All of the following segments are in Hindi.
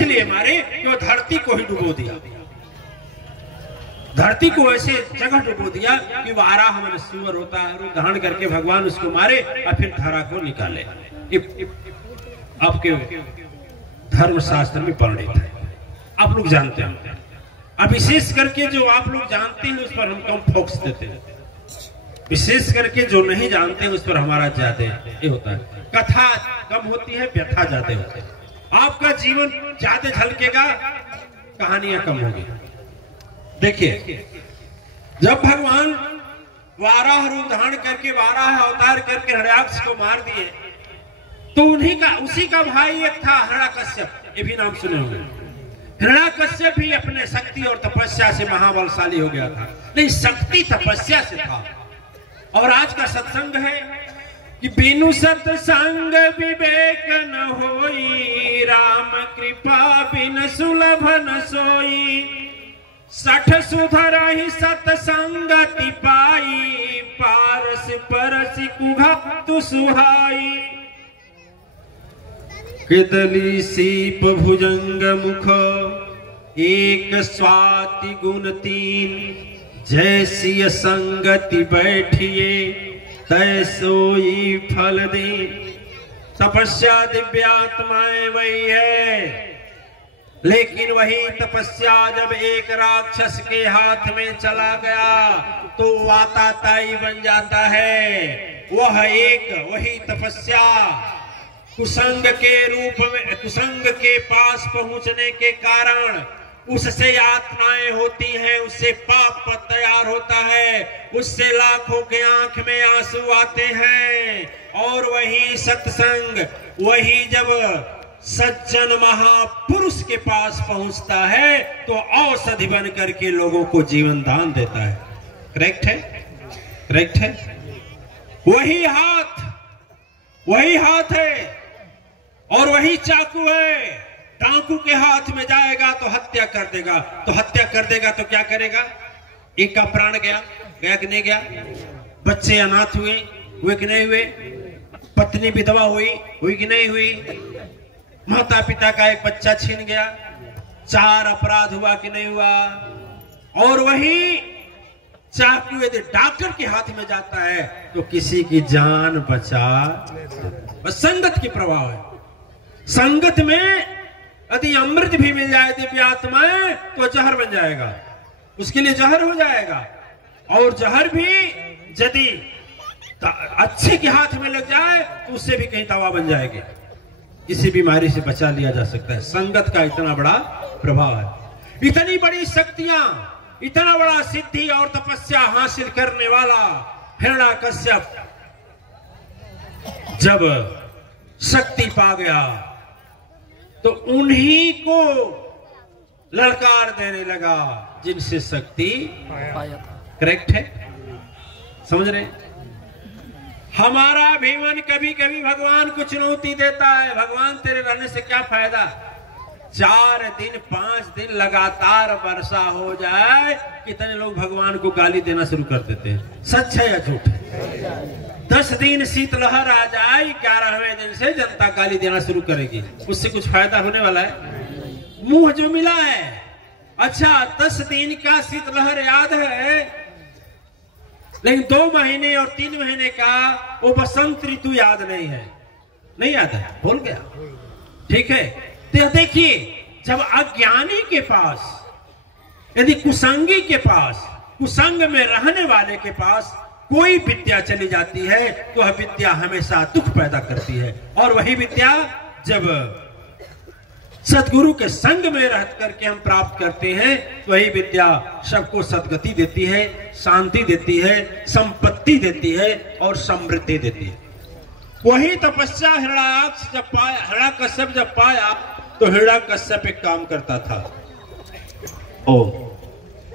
इसलिए मारे कि वो धरती को ही डुबो दिया, धरती को ऐसे जगह डुबो दिया कि वाराह मन सुअर होता है, रूप धारण करके भगवान उसको मारे और फिर धरा को निकाले। आपके धर्मशास्त्र में वर्णित है, आप लोग जानते हैं। अब विशेष करके जो आप लोग जानते हैं उस पर हम कम फोकस देते हैं, विशेष करके जो नहीं जानते हैं उस पर हमारा ज्यादा ये होता है। कथा कम होती है, व्यथा ज्यादा होती है। आपका जीवन ज्यादा झलकेगा, कहानियां कम होगी। देखिए, जब भगवान वाराह रूप धारण करके, वाराह अवतार करके हिरण्याक्ष को मार दिए, तो उन्हीं का, उसी का भाई एक था हिरण्याकश्यप, ये भी नाम सुने होंगे। हिरण्याकश्यप भी अपने शक्ति और तपस्या से महाबलशाली हो गया था। नहीं, शक्ति तपस्या से था। और आज का सत्संग है कि बिनु सत्संग विवेक न होई, राम कृपा बिन सुलभ न सोई। 60 सुधर ही सत्संगति पाई, पारस परस कुघा तु सुहाई। केदली सीप भुजंग मुख, एक स्वाति गुण 3। जैसी संगति बैठिए, तैसोई फल दे। तपस्या दिव्यात्माएं वही है, लेकिन वही तपस्या जब एक राक्षस के हाथ में चला गया तो वाताताई बन जाता है। वही तपस्या कुसंग के रूप में, कुसंग के पास पहुंचने के कारण उससे आत्माएं होती हैं, उससे पाप तैयार होता है, उससे लाखों के आंख में आंसू आते हैं। और वही सत्संग, वही जब सज्जन महापुरुष के पास पहुंचता है तो औषधि बन करके लोगों को जीवन दान देता है। करेक्ट है, करेक्ट है। वही हाथ है और वही चाकू है। डाकू के हाथ में जाएगा तो हत्या कर देगा, तो हत्या कर देगा तो क्या करेगा? एक का प्राण गया, गया कि नहीं गया? बच्चे अनाथ हुए कि नहीं हुए? पत्नी विधवा हुई कि नहीं हुई? माता पिता का एक बच्चा छीन गया, 4 अपराध हुआ कि नहीं हुआ? और वही चाकू यदि डॉक्टर के हाथ में जाता है तो किसी की जान बचा। बस संगत के प्रभाव है। संगत में यदि अमृत भी मिल जाए दिव्य आत्माएं तो जहर बन जाएगा, उसके लिए जहर हो जाएगा। और जहर भी यदि अच्छे के हाथ में लग जाए तो उससे भी कहीं दवा बन जाएगी। इसी बीमारी से बचा लिया जा सकता है। संगत का इतना बड़ा प्रभाव है। इतनी बड़ी शक्तियां, इतना बड़ा सिद्धि और तपस्या हासिल करने वाला हिरण्याकश्यप जब शक्ति पा गया तो उन्हीं को ललकार देने लगा जिनसे शक्ति पाया था। करेक्ट है, समझ रहे? हमारा भी मन कभी कभी भगवान को चुनौती देता है। भगवान तेरे रहने से क्या फायदा? 4 दिन 5 दिन लगातार वर्षा हो जाए, कितने लोग भगवान को गाली देना शुरू कर देते हैं। सच है या झूठ है? 10 दिन शीतलहर आ जाए, 11वें दिन से जनता गाली देना शुरू करेगी। उससे कुछ फायदा होने वाला है? मुंह जो मिला है। अच्छा, 10 दिन का शीतलहर याद है, लेकिन 2 महीने और 3 महीने का वो बसंत ऋतु याद नहीं है। नहीं याद है, भूल गया। ठीक है, तो देखिए, जब अज्ञानी के पास, यदि कुसंगी के पास, कुसंग में रहने वाले के पास कोई विद्या चली जाती है तो वह विद्या हमेशा दुख पैदा करती है। और वही विद्या जब सदगुरु के संग में रह करके हम प्राप्त करते हैं, वही विद्या सबको सदगति देती है, शांति देती है, संपत्ति देती है और समृद्धि देती है। वही तपस्या हिरण्याकश्यप जब पाया तो हिरण्याकश्यप एक काम करता था।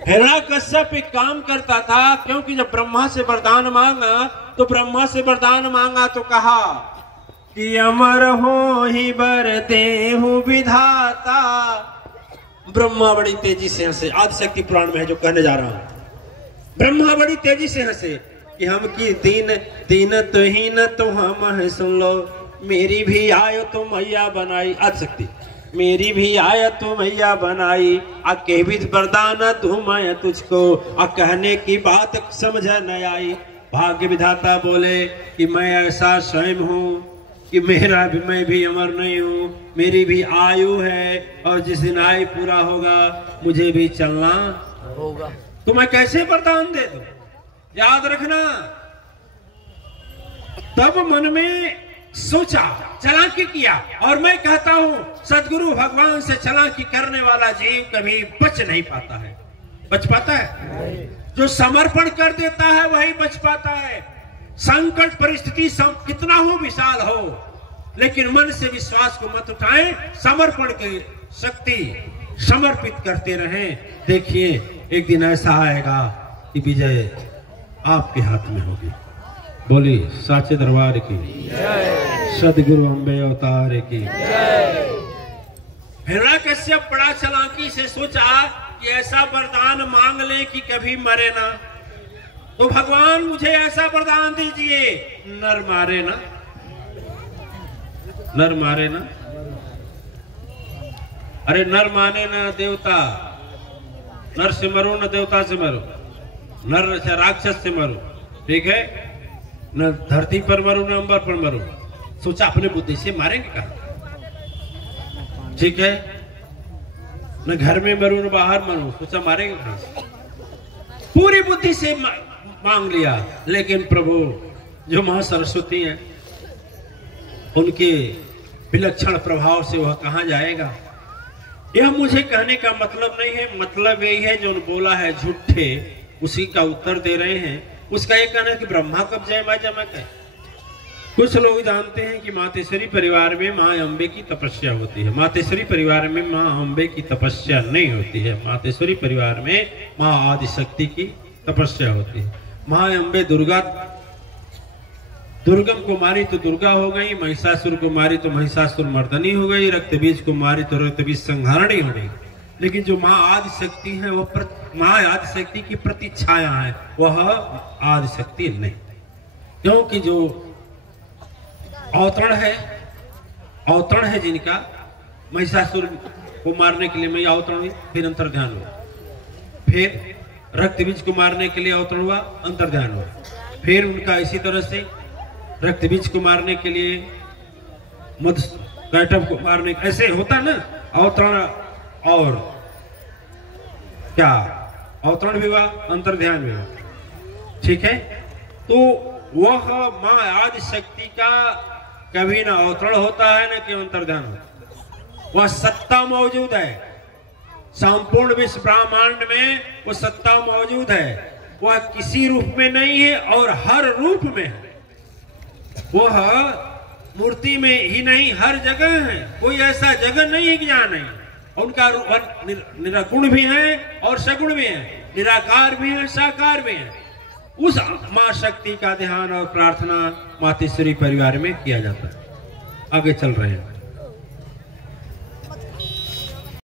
हिरण्याकश्यप एक काम करता था, क्योंकि जब ब्रह्मा से वरदान मांगा तो ब्रह्मा से वरदान मांगा तो कहा कि अमर हो ही बर देहु विधाता। ब्रह्मा बड़ी तेजी से हंसे। आदिशक्ति पुराण में है जो कहने जा रहा हूं। ब्रह्मा बड़ी तेजी से हंसे कि हम की दीन तो ही न तो हम है, सुन लो मेरी भी आयो तो मैया बनाई। आदिशक्ति मेरी भी आया तू मैया बनाई, आ के भी वरदान तू मैं तुझको, आ कहने की बात समझ न आई। भाग्य विधाता बोले कि मैं ऐसा स्वयं हूँ कि मैं भी अमर नहीं हूँ, मेरी भी आयु है, और जिस दिन आयु पूरा होगा मुझे भी चलना होगा। तो मैं कैसे वरदान दे दूं? याद रखना। तब मन में सोचा, चालाकी किया, और मैं कहता हूं सदगुरु भगवान से चालाकी करने वाला जीव कभी बच नहीं पाता है। बच पाता है? जो समर्पण कर देता है वही बच पाता है। संकट परिस्थिति कितना हो विशाल हो, लेकिन मन से विश्वास को मत उठाएं, समर्पण की शक्ति समर्पित करते रहें। देखिए एक दिन ऐसा आएगा कि विजय आपके हाथ में होगी। बोली साचे दरबार की जय, सदगुरु अम्बे अवतार की जय। हिरण्यकश्यप बड़ा चालाकी से सोचा कि ऐसा वरदान मांग ले कि कभी मरे ना। तो भगवान मुझे ऐसा वरदान दीजिए, नर मारे ना, नर मारे ना। अरे नर माने ना देवता, नर से मरो न देवता से मरो, नर से राक्षस से मरो, ठीक है? न धरती पर मरो न अंबर पर मरो। सोचा अपने बुद्धि से मारेंगे कहा, ठीक है? न घर में मरो न बाहर मरो, सोचा मारेंगे कहां से? पूरी बुद्धि से मांग लिया। लेकिन प्रभु जो मां सरस्वती हैं, उनके विलक्षण प्रभाव से वह कहां जाएगा? यह मुझे कहने का मतलब नहीं है। मतलब यही है जो बोला है झूठे उसी का उत्तर दे रहे हैं। उसका एक कहना है कि ब्रह्मा कब जय मां जमक है। कुछ लोग जानते हैं कि मातेश्वरी परिवार में मां अम्बे की तपस्या होती है। मातेश्वरी परिवार में मां अम्बे की तपस्या नहीं होती है। मातेश्वरी परिवार में मां आदिशक्ति की तपस्या होती है। मां अम्बे दुर्गा, दुर्गम को मारी तो दुर्गा हो गई, महिषासुर को मारी तो महिषासुर मर्दनी हो गई, रक्तबीज को मारी तो रक्तबीज संहारणी हो गई। लेकिन जो मां आदिशक्ति है वह मां आदिशक्ति की प्रतिछाया है, वह आदिशक्ति नहीं। क्योंकि जो अवतरण है जिनका, महिषासुर को मारने के लिए मैं अवतरण हुई, फिर अंतर्ध्यान हुआ, फिर रक्तबीज को मारने के लिए अवतरण हुआ, अंतर्ध्यान हुआ, फिर उनका इसी तरह से रक्तबीज को मारने के लिए मधुकैटभ को मारने, ऐसे होता ना अवतरण, और क्या अवतरण भी हुआ, अंतर्ध्यान भी हुआ, ठीक है? तो वह मां आदिशक्ति का कभी ना अवतरण होता है ना कि अंतर्ध्यान होता है। वह सत्ता मौजूद है, संपूर्ण विश्व ब्रह्मांड में वो सत्ता मौजूद है। वह किसी रूप में नहीं है और हर रूप में है। वह मूर्ति में ही नहीं, हर जगह है। कोई ऐसा जगह नहीं है कि जहां नहीं। उनका निरागुण भी है और सगुण भी है, निराकार भी है, साकार भी है। उस मां शक्ति का ध्यान और प्रार्थना मातेश्वरी परिवार में किया जाता है। आगे चल रहे हैं।